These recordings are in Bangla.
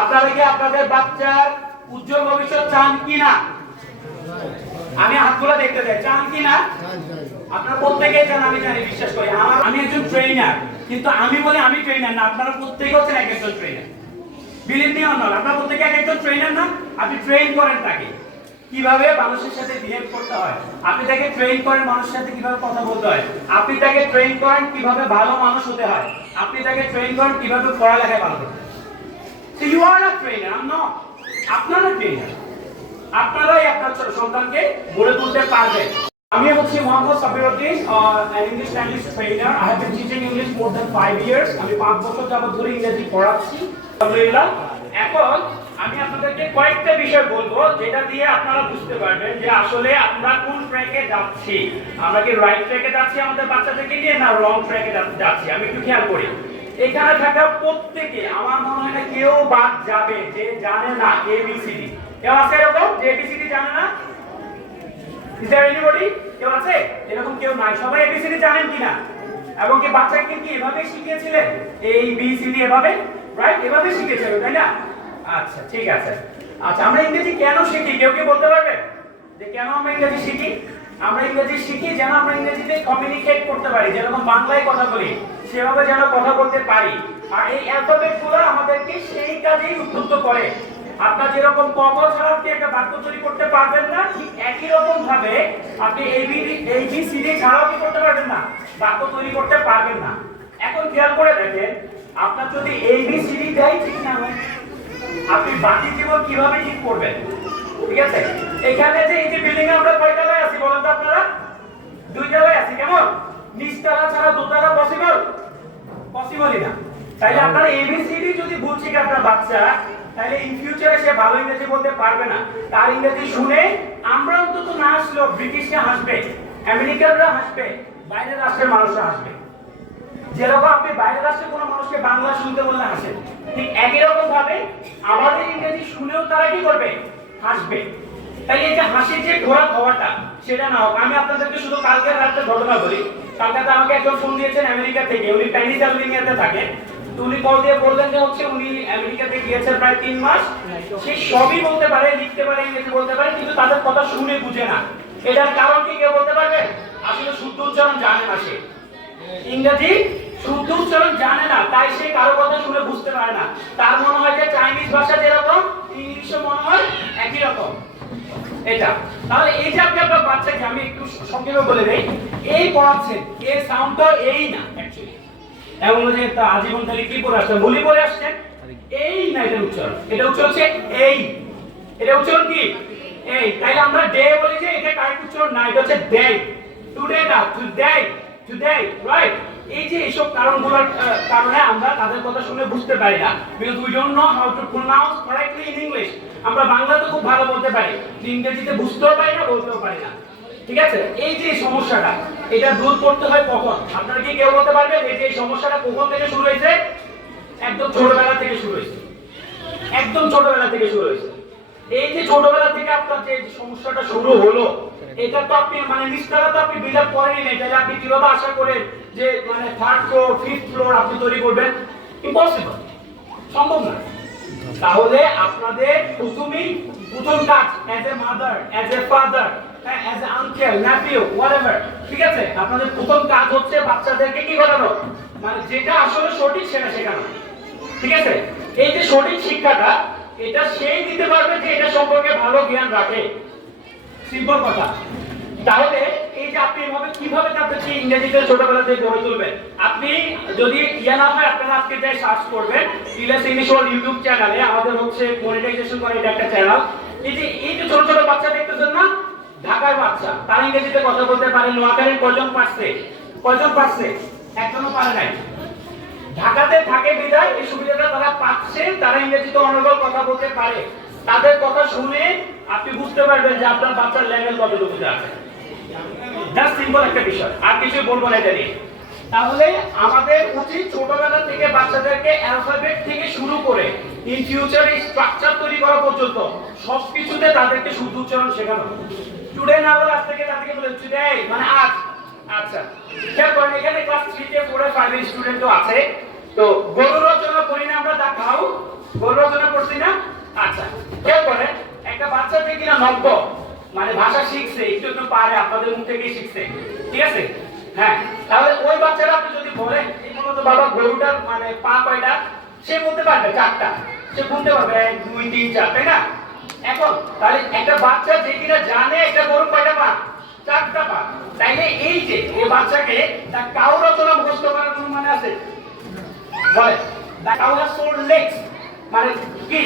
আপনারা কি আপনাদের বাচ্চার উজ্জ্বল ভবিষ্যৎ চান কিনা? আমি হাতগুলো দেখতে চাই, চান কিনা? আপনারা প্রত্যেকেই চান, আমি জানি, বিশ্বাস করি। আমি একজন ট্রেনার, কিন্তু আমি বলি আমি ট্রেনার না, আপনারা প্রত্যেকে হচ্ছেন এক একজন trainer. Believe me or not, আপনারা প্রত্যেকে এক একজন ট্রেনার না? আপনি ট্রেন করেন তাকে কিভাবে মানুষের সাথে বিহেভ করতে হয়, আপনি তাকে ট্রেন করেন মানুষের সাথে কিভাবে কথা বলতে হয়, আপনি তাকে ট্রেন করেন কিভাবে ভালো মানুষ হতে হয়, আপনি তাকে ট্রেন করেন কিভাবে পড়ালেখায় ভালো করতে হয়। So you are a trainer, I'm not. আপনারা ট্রেনার, আপনারাই আপনার ছোট সন্তানকে গড়ে তুলতে পারবেন। আমি হচ্ছি Mohammad সাবিরউদ্দিন, an English language trainer. I have been teaching English more than 5 years. আমি 5 বছর যাবত ধরে ইংরেজি পড়াচ্ছি। আলহামদুলিল্লাহ। এখন আমি আপনাদেরকে কয়েকটা বিষয় বলবো যেটা দিয়ে আপনারা বুঝতে পারবেন যে আসলে আমরা কোন ট্র্যাকে যাচ্ছি। আমরা কি রাইট ট্র্যাকে যাচ্ছি আমাদের বাচ্চাদেরকে নিয়ে, না রং ট্র্যাকে যাচ্ছি? আমি একটু খেয়াল করি। এখানে থাকা প্রত্যেকে আমার মনে হয় না কেউ বাদ যাবে যে জানে না এবিসিডি। কেউ আছে এরকম যে এবিসিডি জানে না? Is there anybody? কেউ আছে? এরকম কেউ নাই। সবাই এবিসিডি জানেন কিনা? এবং কি বাচ্চাকে কি এভাবে শিখিয়েছিলেন? এই বিসিডি এভাবে, রাইট? এভাবে শিখিয়েছিলেন, তাই না? আচ্ছা, ঠিক আছে। আচ্ছা, আমরা ইংরেজি কেন শিখি? কেউ কি বলতে পারবে যে কেন আমরা ইংরেজি শিখি? আমরা ইংরেজি শিখি যেন আমরা ইংরেজিতে কমিউনিকেট করতে পারি, যেরকম বাংলায় কথা বলি সেভাবে যেন কথা বলতে পারি। আর এই অ্যালফাবেটগুলো আমাদেরকে সেই কাজেই উদ্বুদ্ধ করে। আপনার যেরকম ক খ ছাড়া আপনি একটা বাক্য তৈরি করতে পারবেন না, ঠিক একই রকম ভাবে আপনি এবিসিডি ছাড়াও কি করতে পারবেন না? বাক্য তৈরি করতে পারবেন না। এখন খেয়াল করে দেখেন, আপনার যদি এবিসিডি টাই ঠিক না হয়, আপনি বাকি জীবন কিভাবে ঠিক করবেন? ঠিক আছে, এখানে যে এই যে বিল্ডিং এ আমরা কয় তলায় আছি বলেন তো আপনারা? 2 তলায় আছি। কেমন? নিচতলা ছাড়া দোতলা পসিবল? পসিবলই না। তাইলে আপনারা এবিসিডি যদি ভুল শিখে আপনার বাচ্চা, তাহলে ইন ফিউচারে সে ভালো ইংরেজি বলতে পারবে না। তার ইংরেজি শুনে আমরা অন্তত না আসলেও ব্রিটিশরা হাসবে, আমেরিকানরা হাসবে, বাইরের রাষ্ট্রের মানুষরা হাসবে। যেরকম আপনি বাইরের রাষ্ট্রের কোনো মানুষকে বাংলা শুনতে বললে হাসেন, ঠিক একই রকম ভাবে আমাদের ইংরেজি শুনেও তারা কি করবে? হাসবে। তাই এই যে হাসির যে ঘোরা হওয়াটা সেটা না হোক। আমি আপনাদেরকে শুধু কালকের রাতে ঘটনা বলি। কালকে আমাকে একজন ফোন দিয়েছেন আমেরিকা থেকে, উনি পেনিসিলভেনিয়াতে থাকে। তো উনি কল দিয়ে বললেন যে হচ্ছে উনি আমেরিকাতে গিয়েছেন প্রায় 3 মাস। সে সবই বলতে পারে, লিখতে পারে, ইংরেজি বলতে পারে, কিন্তু তাদের কথা শুনে বুঝে না। এটার কারণ কি কেউ বলতে পারবে? আসলে শুদ্ধ উচ্চারণ জানে না সে, ইংরেজি শুদ্ধ উচ্চারণ জানে না, তাই সে কারো কথা শুনে বুঝতে পারে না। তার মনে হয় যে চাইনিজ ভাষা যেরকম ইংলিশও মনে হয় একই রকম। এটা তাহলে এই যে আপনি আপনার বাচ্চাকে, আমি একটু সংক্ষেপে বলে দেই, এই পড়াচ্ছেন, এই সাউন্ডটা এই না অ্যাকচুয়ালি, এবং যে আজীবন তাহলে কি পড়ে আসছেন? বলি পড়ে আসছেন, এই না, এটা উচ্চারণ, এটা উচ্চারণ হচ্ছে এই, এটা উচ্চারণ কি? এই। তাইলে আমরা ডে বলি যে এটা কারেক্ট উচ্চারণ না, এটা হচ্ছে ডে। টুডে না, টুডে, টুডে, রাইট? এই যে এইসব কারণগুলোর কারণে আমরা তাদের কথা শুনে বুঝতে পারি না, because we don't know how to pronounce correctly in English. আমরা বাংলাতে খুব ভালো বলতে পারি, ইংরেজিতে বুঝতেও পারি না, বলতেও পারি না। ঠিক আছে, এই যে সমস্যাটা, এটা দূর করতে হয় কখন? আপনারা কি কেউ বলতে পারবেন এই যে সমস্যাটা কখন থেকে শুরু হয়েছে? একদম ছোটবেলা থেকে শুরু হয়েছে, একদম ছোটবেলা থেকে শুরু হয়েছে। এই যে ছোটবেলা থেকে আপনার যে সমস্যাটা শুরু হলো, এটা তো আপনি মানে নিচতলা তো আপনি বিল্ড আপ করেনই না। তাহলে আপনি কিভাবে আশা করেন যে মানে 3rd ফ্লোর 5th ফ্লোর আপনি তৈরি করবেন? ইম্পসিবল, সম্ভব না। তাহলে আপনাদের প্রথম কাজ as a mother, as a father, as a uncle, nephew, whatever, ঠিক আছে, আপনাদের প্রথম কাজ হচ্ছে বাচ্চাদেরকে কি করানো? মানে যেটা আসলে সঠিক সেটা শেখানো। ঠিক আছে, এই যে সঠিক শিক্ষাটা, এটা সেই দিতে পারবে যে এটা সম্পর্কে ভালো জ্ঞান রাখে। সিম্পল কথা। তাহলে এই যে আপনি এভাবে কিভাবে তাদেরকে ইংরেজিতে ছোটবেলা থেকে গড়ে তুলবেন? আপনি যদি ইয়া না হয়, আপনারা আজকে যাই সার্চ করবেন ইলেস ইংলিশ ওয়ার্ল্ড ইউটিউব চ্যানেলে, আমাদের হচ্ছে মনিটাইজেশন করে এটা একটা চ্যানেল। এই যে ছোট ছোট বাচ্চা দেখতেছেন না, ঢাকার বাচ্চা, তারা ইংরেজিতে কথা বলতে পারে। নোয়াখালীর কয়জন পারছে? কয়জন পারছে? একজনও পারে নাই। ঢাকাতে থাকে বিধায় এই সুবিধাটা তারা পাচ্ছে, তারা ইংরেজিতে অনর্গল কথা বলতে পারে। তাদের কথা শুনে আপনি বুঝতে পারবেন যে আপনার বাচ্চার লেভেল কতটুকু আছে। জাস্ট সিম্পল একটা বিষয়, আর কিছু বলবো না এটা নিয়ে। তাহলে আমাদের উচিত ছোটবেলা থেকে বাচ্চাদেরকে অ্যালফাবেট থেকে শুরু করে ইন ফিউচার এই স্ট্রাকচার তৈরি করা পর্যন্ত সবকিছুতে তাদেরকে শুদ্ধ উচ্চারণ শেখানো। টুডে না বলে আজ থেকে তাদেরকে বলে টুডে মানে আজ। আচ্ছা, খেয়াল করেন এখানে ক্লাস 3 তে 4 এ 5 এর স্টুডেন্টও আছে। তো গরু রচনা করি না আমরা, দা কাউ গরু রচনা করছি না? আচ্ছা, খেয়াল করেন, একটা বাচ্চা যে কিনা নব্য মানে ভাষা শিখছে, একটু একটু পারে, আপনাদের মুখ থেকেই শিখছে, ঠিক আছে? হ্যাঁ, তাহলে ওই বাচ্চারা আপনি যদি বলেন এই মূলত বাবা গরুটার মানে পা কয়টা, সে বলতে পারবে 4টা, সে বলতে পারবে 1 2 3 4, তাই না? এখন তাহলে একটা বাচ্চা যে কিনা জানে একটা গরু কয়টা পা, 4টা পা, তাইলে এই যে এই বাচ্চাকে তার কাউ রচনা মুখস্থ করার কোনো মানে আছে? বলে দ্য কাউ হ্যাজ 4 legs, মানে কি,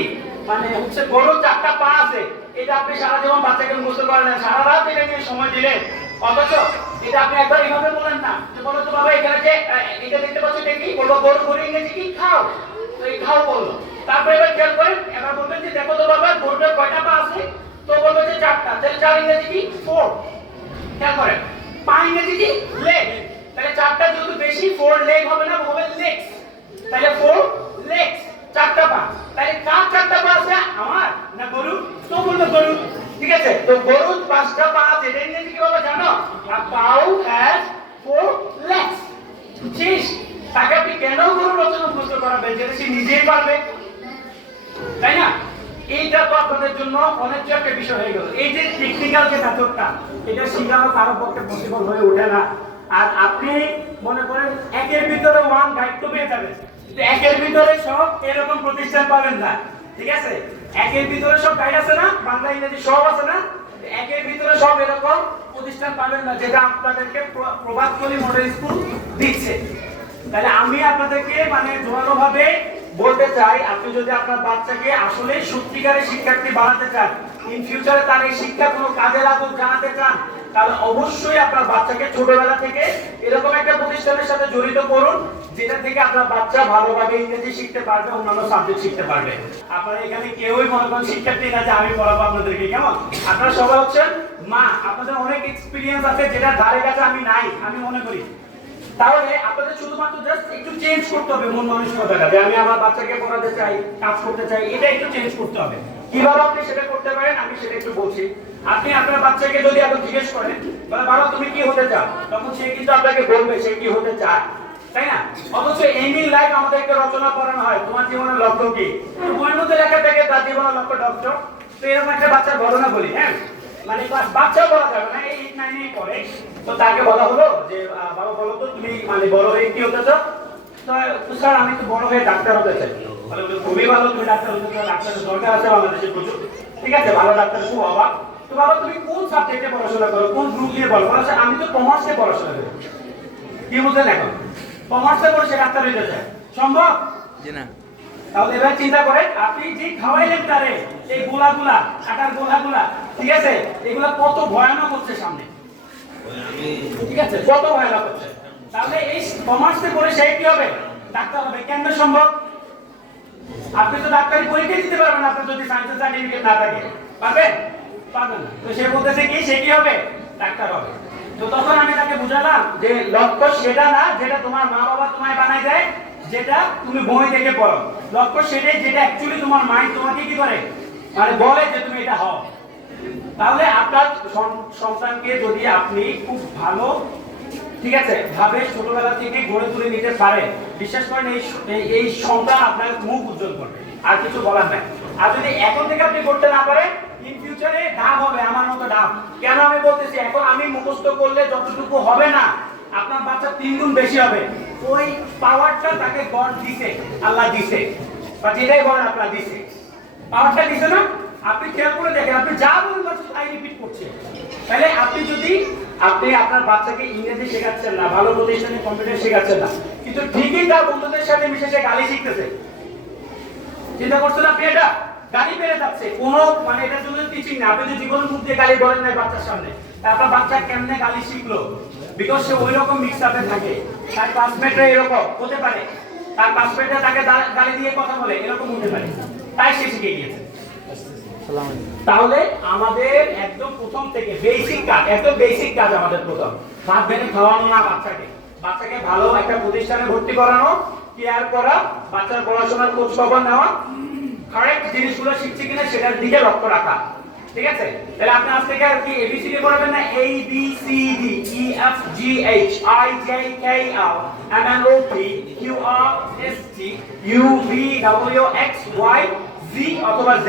মানে হচ্ছে গরুর 4টা পা আছে। এটা আপনি সারা জীবন বাচ্চাকে মুখস্থ করেন না, সারা রাত এটা নিয়ে সময় দিলেন, অথচ এটা আপনি একবার এইভাবে বলেন না যে বলো তো বাবা এখানে যে এটা দেখতে পাচ্ছ এটা কি, বলবো গরু, গরু ইংরেজি কি, খাও, তো এই খাও বললো। তারপরে এবার খেয়াল করেন, এবার বলবেন যে দেখো তো বাবা গরুটার কয়টা পা আছে, তো বলবে যে 4টা, তাহলে 4 ইংরেজি কি 4। খেয়াল করেন, পা ইংরেজি কি লেগ, তাহলে 4টা যেহেতু বেশি 4 লেগ হবে না, হবে লেগস, তাহলে 4 legs, 4টা পা। তাহলে কার 4টা পা আছে, আমার না গরু, তো বলবো গরু, ঠিক আছে? তো গরুর 5টা পা আছে, এটা ইংরেজি কি বাবা জানো? a cow has 4 legs। বুঝছিস? তাকে আপনি কেন গরু রচনা মুখস্থ করাবেন যেটা সে নিজেই পারবে, তাই না? এইটা তো আপনাদের জন্য অনেক একটা বিষয় হয়ে গেল। এই যে টেকনিক্যাল যে মেথডটা, এটা শেখানো কারো পক্ষে পসিবল হয়ে ওঠে না। আর আপনি মনে করেন একের ভিতরে 1 গাইড তো পেয়ে যাবেন, কিন্তু একের ভিতরে সব এরকম প্রতিষ্ঠান পাবেন না, ঠিক আছে? একের ভিতরে সব গাইড আছে না, বাংলা ইংরেজি সব আছে না, একের ভিতরে সব এরকম প্রতিষ্ঠান পাবেন না যেটা আপনাদেরকে প্রভাতকলি মডেল স্কুল দিচ্ছে। তাহলে আমি আপনাদেরকে মানে জোরালোভাবে বলতে চাই, আপনি যদি আপনার বাচ্চাকে আসলে সত্যিকারের শিক্ষার্থী বানাতে চান, ইন ফিউচারে তার এই শিক্ষা কোনো কাজে লাগুক জানাতে চান, তাহলে অবশ্যই আপনার বাচ্চাকে ছোটবেলা থেকে এরকম একটা প্রতিষ্ঠানের সাথে জড়িত করুন যেটা থেকে আপনার বাচ্চা ভালোভাবে ইংরেজি শিখতে পারবে, অন্যান্য সাবজেক্ট শিখতে পারবে। আপনারা এখানে কেউই মনে করেন শিক্ষার্থী না যে আমি পড়াবো আপনাদেরকে, কেমন? আপনারা সবাই হচ্ছেন মা, আপনাদের অনেক এক্সপিরিয়েন্স আছে যেটা ধারে কাছে আমি নাই, আমি মনে করি। তাহলে আপনাদের শুধুমাত্র জাস্ট একটু চেঞ্জ করতে হবে মন মানসিকতাটা, যে আমি আমার বাচ্চাকে পড়াতে চাই, কাজ করতে চাই, এটা একটু চেঞ্জ করতে হবে। কিভাবে আপনি সেটা করতে পারেন আমি সেটা একটু বলছি। আপনি আপনার বাচ্চাকে যদি এখন জিজ্ঞেস করেন বলে বাবা তুমি কি হতে চাও, তখন সে কিন্তু আপনাকে বলবে সে কি হতে চায়, তাই না? অথচ এম ইন লাইফ আমাদেরকে রচনা করানো হয়, তোমার জীবনের লক্ষ্য কি, বইয়ের মধ্যে লেখা থাকে তার জীবনের লক্ষ্য ডক্টর। তো এরকম একটা বাচ্চার ঘটনা বলি, হ্যাঁ, মানে বাচ্চা বলা যাবে না, এই 8 9 পড়ে, তো তাকে বলা হলো যে বাবা বলো তো তুমি মানে বড় হয়ে কি হতে চাও? তো স্যার আমি তো বড় হয়ে ডাক্তার হতে চাই। বলে খুবই ভালো, তুমি ডাক্তার হতে চাও, ডাক্তারের দরকার আছে বাংলাদেশে প্রচুর, ঠিক আছে, ভালো ডাক্তার খুব অভাব। তো বাবা তুমি কোন সাবজেক্টে পড়াশোনা করো, কোন গ্রুপ নিয়ে বলো? বলে আমি তো কমার্সে পড়াশোনা করি। কি বুঝলেন? এখন কমার্সে পড়ে সে ডাক্তার হতে চায়, সম্ভব? জি না। তাহলে এবার চিন্তা করেন, আপনি যে খাওয়াইলেন তারে এই গোলাগুলা, আটার গোলাগুলা, ঠিক আছে, এগুলা কত ভয়ানক হচ্ছে সামনে, ঠিক আছে, কত ভয়ানক হচ্ছে। তাহলে এই কমার্সে পড়ে সে কি হবে? ডাক্তার হবে। কেন সম্ভব? আপনি তো ডাক্তারি পরীক্ষা দিতে পারবেন আপনি যদি সায়েন্সের সার্টিফিকেট না থাকে, পারবেন? পারবেন না। তো সে বলতেছে কি সে কি হবে? ডাক্তার হবে। তো তখন আমি তাকে বুঝালাম যে লক্ষ্য সেটা না যেটা তোমার মা বাবা তোমায় বানাই দেয়, যেটা তুমি বই থেকে পড়ো, লক্ষ্য সেটাই যেটা অ্যাকচুয়ালি তোমার মাইন্ড তোমাকে কি করে মানে বলে যে তুমি এটা হও। তাহলে আপনার সন্তানকে যদি আপনি খুব ভালো, ঠিক আছে, ভাবে ছোটবেলা থেকে গড়ে তুলে নিতে পারেন, বিশ্বাস করেন এই সন্তান আপনার মুখ উজ্জ্বল করবে, আর কিছু বলার নাই। আর যদি এখন থেকে আপনি করতে না পারেন, ইন ফিউচারে ডাব হবে আমার মতো ডাব। কেন আমি বলতেছি, এখন আমি মুখস্থ করলে যতটুকু হবে না, আপনার বাচ্চা 3 গুণ বেশি হবে। ওই পাওয়ারটা তাকে গড দিছে, আল্লাহ দিছে, বা যেটাই বলেন আপনার দিছে, পাওয়ারটা দিছে না? আপনি খেয়াল করে দেখেন, আপনি যা বলেন বাচ্চা তাই রিপিট করছে। তাহলে আপনি যদি আপনার বাচ্চাকে ইংরেজি শেখাচ্ছেন না, ভালো প্রতিষ্ঠানে কম্পিউটার শেখাচ্ছেন না, কিন্তু ঠিকই তার বন্ধুদের সাথে মিশে সে গালি শিখতেছে, চিন্তা করছেন আপনি? এটা গালি বেড়ে যাচ্ছে, কোনো মানে এটার জন্য টিচিং না। আপনি যদি জীবনের মুখ দিয়ে গালি বলেন নাই বাচ্চার সামনে, তারপর বাচ্চা কেমনে গালি শিখলো? বিকজ সে ওই রকম মিক্স আপে থাকে, তার ক্লাসমেটরা এরকম হতে পারে, তার ক্লাসমেটরা তাকে গালি দিয়ে কথা বলে, এরকম হতে পারে, তাই সে শিখে গিয়েছে। তাহলে আমাদের একদম প্রথম থেকে বেসিক কাজ, একদম বেসিক কাজ আমাদের প্রথম, ভাত বেড়ে খাওয়ানো না বাচ্চাকে ভালো একটা প্রতিষ্ঠানে ভর্তি করানো, কেয়ার করা, বাচ্চার পড়াশোনার খোঁজ খবর নেওয়া, কারেক্ট জিনিসগুলো শিখছে কিনা সেটার দিকে লক্ষ্য রাখা, ঠিক আছে? তাহলে আপনি আজ থেকে কি এবিসিডি পড়াবেন না? A B C D E F G H I J K L M N O P Q R S T U V W X Y Z অথবা Z,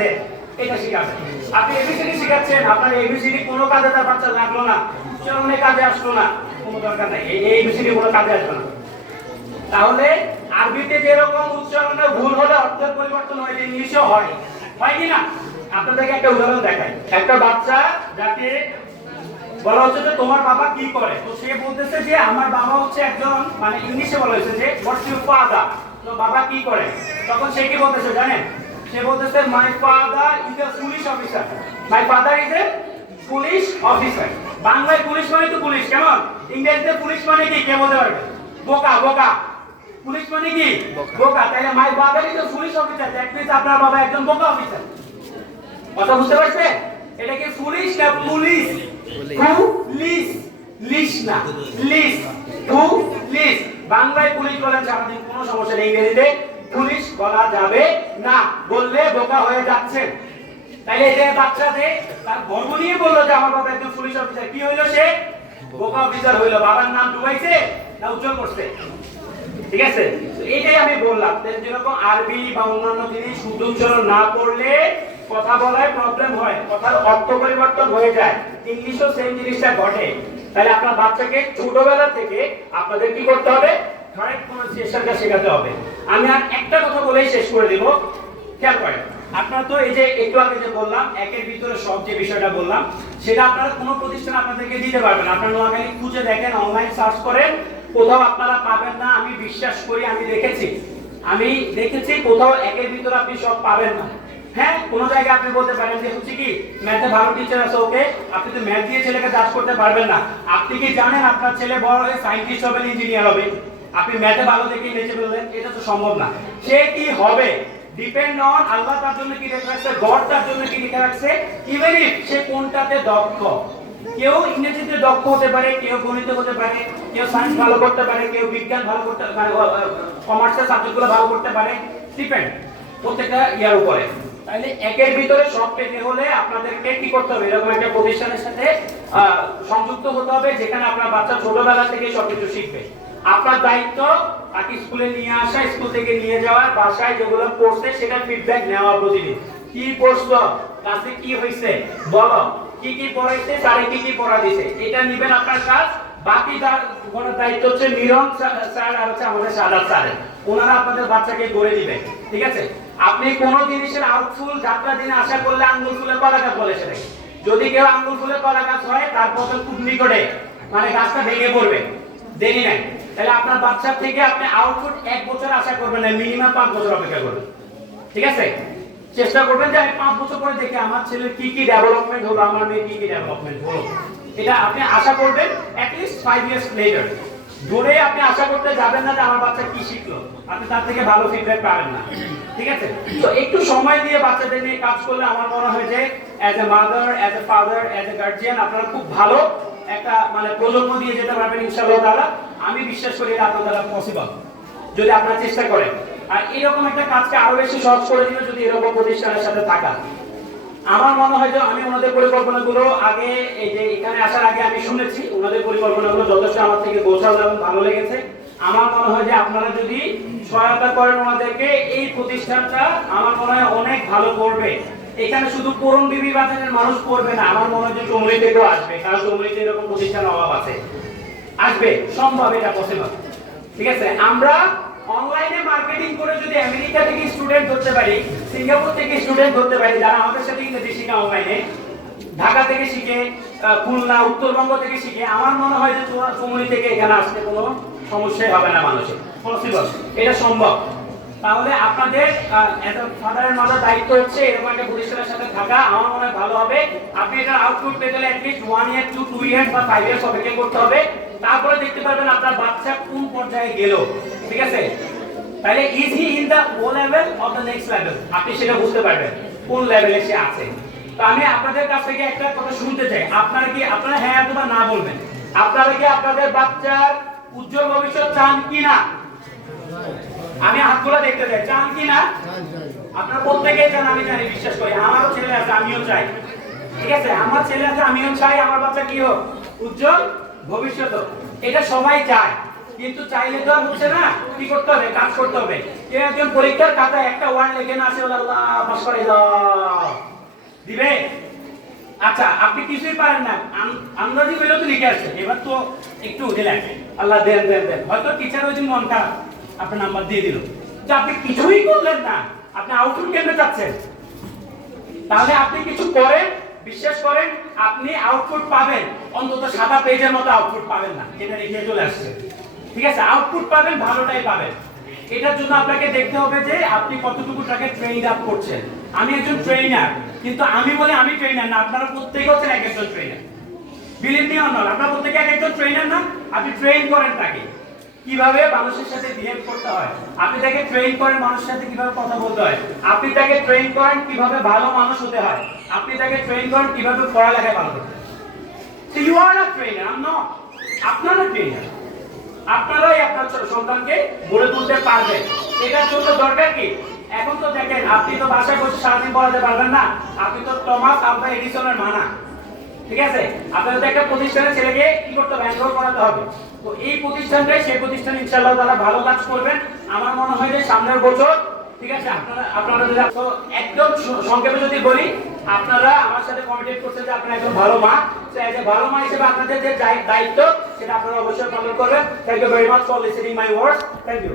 এটা শিখাবেন। আপনি এবিসিডি শিখাচ্ছেন, আপনার এবিসিডি কোনো কাজে তার বাচ্চা লাগলো না, উচ্চারণে কাজে আসলো না, কোনো দরকার নাই, এই এবিসিডি কোনো কাজে আসবে না। তাহলে আরবিতে যেরকম উচ্চারণে ভুল হলে অর্থের পরিবর্তন হয়, ইংলিশেও হয়, হয় কি না? আপনাদেরকে একটা উদাহরণ দেখাই। একটা বাচ্চা যাকে বলা হচ্ছে যে তোমার বাবা কি করে, তো সে বলতেছে যে আমার বাবা হচ্ছে একজন, মানে ইংলিশে বলা হয়েছে যে হোয়াটস ইউর ফাদার, তো বাবা কি করে, তখন সে কি বলতেছে জানেন? সে বলতেছে my father is a police officer. My father is a police officer. বাংলায় পুলিশ মানে তো পুলিশ, কেমন? ইংরেজিতে পুলিশ মানে কি, কে বলতে পারবে? বোকা, বোকা। পুলিশ মানে কি? বোকা। তাহলে my father is a police officer, that means আপনার বাবা একজন বোকা অফিসার। কথা বুঝতে পারছে? এটা কি পুলিশ না পুলিশ? পুলিশ, লিশ না, লিশ, পুলিশ। বাংলায় পুলিশ বলেন সারাদিন, কোনো সমস্যা নেই। ইংরেজিতে পুলিশ বলা যাবে না, বললে বোকা হয়ে যাচ্ছে। তাইলে এই যে বাচ্চা যে তার গর্ব নিয়ে বললো যে আমার বাবা একজন পুলিশ অফিসার, কি হইলো? সে বোকা অফিসার হইলো। বাবার নাম ডুবাইছে না উজ্জ্বল করছে? ঠিক আছে? এইটাই আমি বললাম, যেরকম আরবি বা অন্যান্য জিনিস শুদ্ধ উচ্চারণ না করলে কথা বলায় প্রবলেম হয়, কথার অর্থ পরিবর্তন হয়ে যায়। ইংলিশও সেম জিনিসটা ঘটে। তাহলে আপনার বাচ্চাকে ছোটবেলা থেকে আপনাদের কি করতে হবে? কারেক্ট প্রনাউন্সিয়েশনটা শেখাতে হবে। আমি আর একটা কথা বলেই শেষ করে দেব, খেয়াল করেন। আপনারা তো এই যে একটু আগে যে বললাম একের ভিতরে সব, যে বিষয়টা বললাম সেটা আপনারা কোনো প্রতিষ্ঠান আপনাদেরকে দিতে পারবেন। আপনারা নোয়াখালী খুঁজে দেখেন, অনলাইন সার্চ করেন, কোথাও আপনারা পাবেন না। আমি বিশ্বাস করি, আমি দেখেছি কোথাও একের ভিতরে আপনি সব পাবেন না। হ্যাঁ, কোন জায়গায় আপনি বলতে পারেন যে হচ্ছে কি ম্যাথে ভালো টিচার আছে, ওকে, আপনি তো ম্যাথ দিয়ে ছেলেকে জাজ করতে পারবেন না। আপনি কি জানেন আপনার ছেলে বড় হয়ে সায়েন্টিস্ট হবে, ইঞ্জিনিয়ার হবে? আপনি ম্যাথে ভালো দেখে নেচে ফেললেন, এটা তো সম্ভব না। সে কি হবে ডিপেন্ড অন আল্লাহ তার জন্য কি রেখে রাখছে, গড তার জন্য কি রেখে রাখছে, ইভেন ইফ সে কোনটাতে দক্ষ। কেউ ইংরেজিতে দক্ষ হতে পারে, কেউ গণিতে হতে পারে, কেউ সায়েন্স ভালো করতে পারে, কেউ বিজ্ঞান ভালো করতে পারে, কমার্সের সাবজেক্টগুলো ভালো করতে পারে, ডিপেন্ড প্রত্যেকটা ইয়ার উপরে। তাহলে একের ভিতরে সব পেতে হলে আপনাদেরকে কি করতে হবে? এরকম একটা প্রতিষ্ঠানের সাথে সংযুক্ত হতে হবে, যেখানে আপনার বাচ্চা ছোটবেলা থেকে সবকিছু শিখবে। আপনার দায়িত্ব তাকে স্কুলে নিয়ে আসা, স্কুল থেকে নিয়ে যাওয়া, বাসায় যেগুলো পড়ছে সেটা ফিডব্যাক নেওয়া প্রতিদিন। কি পড়ছো, ক্লাসে কি হয়েছে বলো, কি কি পড়াইছে, স্যারে কি কি পড়া দিয়েছে, এটা নেবেন আপনার কাজ। বাকি দায়িত্ব হচ্ছে মিরন স্যার আর হচ্ছে আমাদের সাদাত স্যার, ওনারা আপনাদের বাচ্চাকে গড়ে দিবেন। ঠিক আছে? আপনি কোন জিনিসের আউটফুল যাত্রা দিনে আশা করলে আঙ্গুল ফুলে কলা গাছ বলে সেটাকে, যদি কেউ আঙ্গুল ফুলে কলা গাছ হয় তারপর তো খুব নিকটে, মানে গাছটা ভেঙে পড়বে, দেরি নাই। তাহলে আপনার বাচ্চার থেকে আপনি আউটপুট 1 বছর আশা করবেন না, মিনিমাম 5 বছর অপেক্ষা করবেন। ঠিক আছে? চেষ্টা করবেন যে আমি 5 বছর পরে দেখি আমার ছেলের কি কি ডেভেলপমেন্ট হলো, আমার মেয়ের কি কি ডেভেলপমেন্ট হলো, এটা আপনি আশা করবেন at least 5 years later। দূরে আপনি আশা করতে যাবেন না যে আমার বাচ্চা কি শিখলো, আপনি তার থেকে ভালো ফিডব্যাক পাবেন না। ঠিক আছে? তো একটু সময় দিয়ে বাচ্চাদের নিয়ে কাজ করলে আমার মনে হয় যে as a mother, as a father, as A guardian আপনারা খুব ভালো একটা মানে প্রজন্ম দিয়ে যেতে পারবেন ইনশাআল্লাহ তাআলা। আমি বিশ্বাস করি এটা আপনার দ্বারা পসিবল যদি আপনারা চেষ্টা করেন। আর এরকম একটা কাজকে আরো বেশি সহজ করে দিবে যদি এরকম প্রতিষ্ঠানের সাথে থাকা। আমার মনে হয় যে আমি ওনাদের পরিকল্পনাগুলো আগে, এই যে এখানে আসার আগে আমি শুনেছি, ওনাদের পরিকল্পনাগুলো যথেষ্ট আমার থেকে গোছানো এবং ভালো লেগেছে। আমার মনে হয় যে আপনারা যদি সহায়তা করেন ওনাদেরকে, এই প্রতিষ্ঠানটা আমার মনে হয় অনেক ভালো করবে। এখানে শুধু করুন বিবি বাজারের মানুষ করবে না, আমার মনে হয় যে টুমরি থেকেও আসবে, কারণ টুমরিতে এরকম প্রতিষ্ঠানের অভাব আছে, আসবে, সম্ভব, এটা পসিবল। ঠিক আছে? আমরা অনলাইনে মার্কেটিং করে যদি আমেরিকা থেকে স্টুডেন্ট ধরতে পারি, সিঙ্গাপুর থেকে স্টুডেন্ট ধরতে পারি, যারা আমাদের সাথে ইংরেজি শিখে অনলাইনে, ঢাকা থেকে শিখে, খুলনা, উত্তরবঙ্গ থেকে শিখে, আমার মনে হয় যে টুমরি থেকে এখানে আসতে কোনো সমস্যাই হবে না মানুষের, পসিবল, এটা সম্ভব। তাহলে আপনাদের ফাদারের মাদার দায়িত্ব হচ্ছে এরকম একটা প্রতিষ্ঠানের সাথে থাকা, আমার মনে হয় ভালো হবে। আপনি এটার আউটপুট পেতে গেলে অ্যাটলিস্ট 1 year to 2 years বা 5 years অপেক্ষা করতে হবে, তারপরে দেখতে পারবেন আপনার বাচ্চা কোন পর্যায়ে গেল। ঠিক আছে? তাহলে is he in the O level of the next level, আপনি সেটা বুঝতে পারবেন কোন লেভেলে সে আছে। তো আমি আপনাদের কাছ থেকে একটা কথা শুনতে চাই, আপনারা হ্যাঁ অথবা না বলবেন। আপনারা কি আপনাদের বাচ্চার উজ্জ্বল ভবিষ্যৎ চান কি না? আমি হাতগুলো দেখতে চাই, চান কি না? আপনারা প্রত্যেকেই চান, আমি জানি, বিশ্বাস করি, আমারও ছেলে আছে, আমিও চাই। ঠিক আছে, আমার ছেলে আছে, আমিও চাই আমার বাচ্চা কি হোক, উজ্জ্বল ভবিষ্যৎ হোক। এটা সবাই চায়, কিন্তু চাইলে তো আর হচ্ছে না, কি করতে হবে, কাজ করতে হবে। কেউ একজন পরীক্ষার খাতায় একটা ওয়ার্ড লিখে না আসে, আল্লাহ পাস করে দাও দিবে? আচ্ছা, আপনি কিছুই পারেন না, আন্দাজি হইলেও তো লিখে আসছে, এবার তো একটু রিল্যাক্স, আল্লাহ দেন দেন দেন। হয়তো টিচার ওই দিন মন খারাপ, আপনার নাম্বার দিয়ে দিল, যে আপনি কিছুই করলেন না, আপনি আউটপুট কেমনে চাচ্ছেন? তাহলে আপনি কিছু করেন, বিশ্বাস করেন আপনি আউটপুট পাবেন, অন্তত সাদা পেজের মতো আউটপুট পাবেন না, এটা লিখে চলে আসছে। ঠিক আছে, আউটপুট পাবেন, ভালোটাই পাবেন। এটার জন্য আপনাকে দেখতে হবে যে আপনি কতটুকু টাকা ট্রেইন আপ করছেন। আমি একজন ট্রেইনার, কিন্তু আমি বলে আমি ট্রেইনার না, আপনারা প্রত্যেকে হচ্ছেন এক একজন trainer. Believe me or not, আপনারা প্রত্যেকে এক একজন ট্রেইনার না? আপনি ট্রেন করেন তাকে কিভাবে মানুষের সাথে বিহেভ করতে হয়, আপনি তাকে ট্রেন করেন মানুষের সাথে কিভাবে কথা বলতে হয়, আপনি তাকে ট্রেন করেন কিভাবে ভালো মানুষ হতে হয়, আপনি তাকে ট্রেন করেন কিভাবে পড়ালেখায় ভালো করতে হয়। So you are a trainer, I'm not. আপনারা ট্রেনার, আপনারাই আপনার সন্তানকে গড়ে তুলতে পারবেন। এটার জন্য দরকার কি? এখন তো দেখেন, আপনি তো বাসায় বসে সারাদিন পড়াতে পারবেন না, আপনি তো টমাস আলভা এডিসনের মানা। ঠিক আছে, আপনাদের একটা প্রতিষ্ঠানের ছেলেকে কি করতে হবে, এনরোল করাতে হবে। তো এই প্রতিষ্ঠানটাই সেই প্রতিষ্ঠান, ইনশাআল্লাহ তাআলা ভালো কাজ করবেন। আমার মনে হয় যে সামনের বছর, ঠিক আছে, আপনারা যদি একদম সংক্ষেপে যদি বলি, আপনারা আমার সাথে কমিটেড করছেন যে আপনারা একজন ভালো মা, যে ভালো মা হিসেবে আপনাদের যে দায়িত্ব সেটা আপনারা অবশ্যই পালন করবেন। Thank you very much for listening my words. Thank you.